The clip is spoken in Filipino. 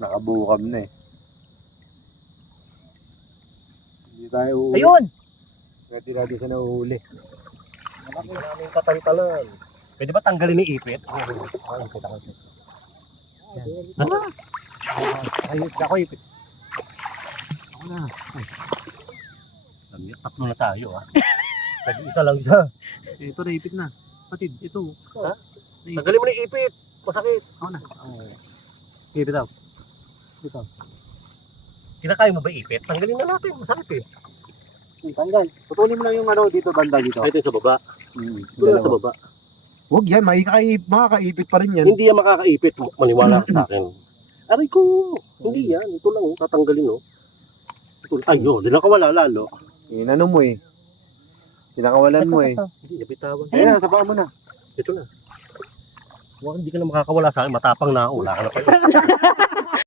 Nakabukam na eh. Hindi tayo uhuli. Ayun! Pwede natin siya nahuhuli. Malaki namin katantalan. Pwede ba tanggalin ni ipit? Ay, ipit ako. Ayun, ako ipit. Ako na. Ay. Tatlo na tayo ah. Nag-isa lang siya. Ito na ipit na. Patid, ito. Ha? Tanggalin mo na ipit. Masakit. Ako na. Ipit daw. Ipit. Kinakain mo ba ipit? Tanggalin na natin. Masakit eh. Tanggal. Putulin mo lang yung ano dito, banda dito. Ito yung sa baba. Ito yung sa baba. Huwag yan, makakaipit pa rin yan. Hindi yan makakaipit. Maniwala ka sa akin. Aray ko. Hindi yan. Ito lang. Tatanggalin oh. Ayun. Di nakawala lalo. Inano mo eh. Pinakawalan mo eh. Hindi nabitawan. Ayan, sabahan mo na. Ito na. Hindi ka na makakawala sa akin. Matapang na ako. Wala ka na pa.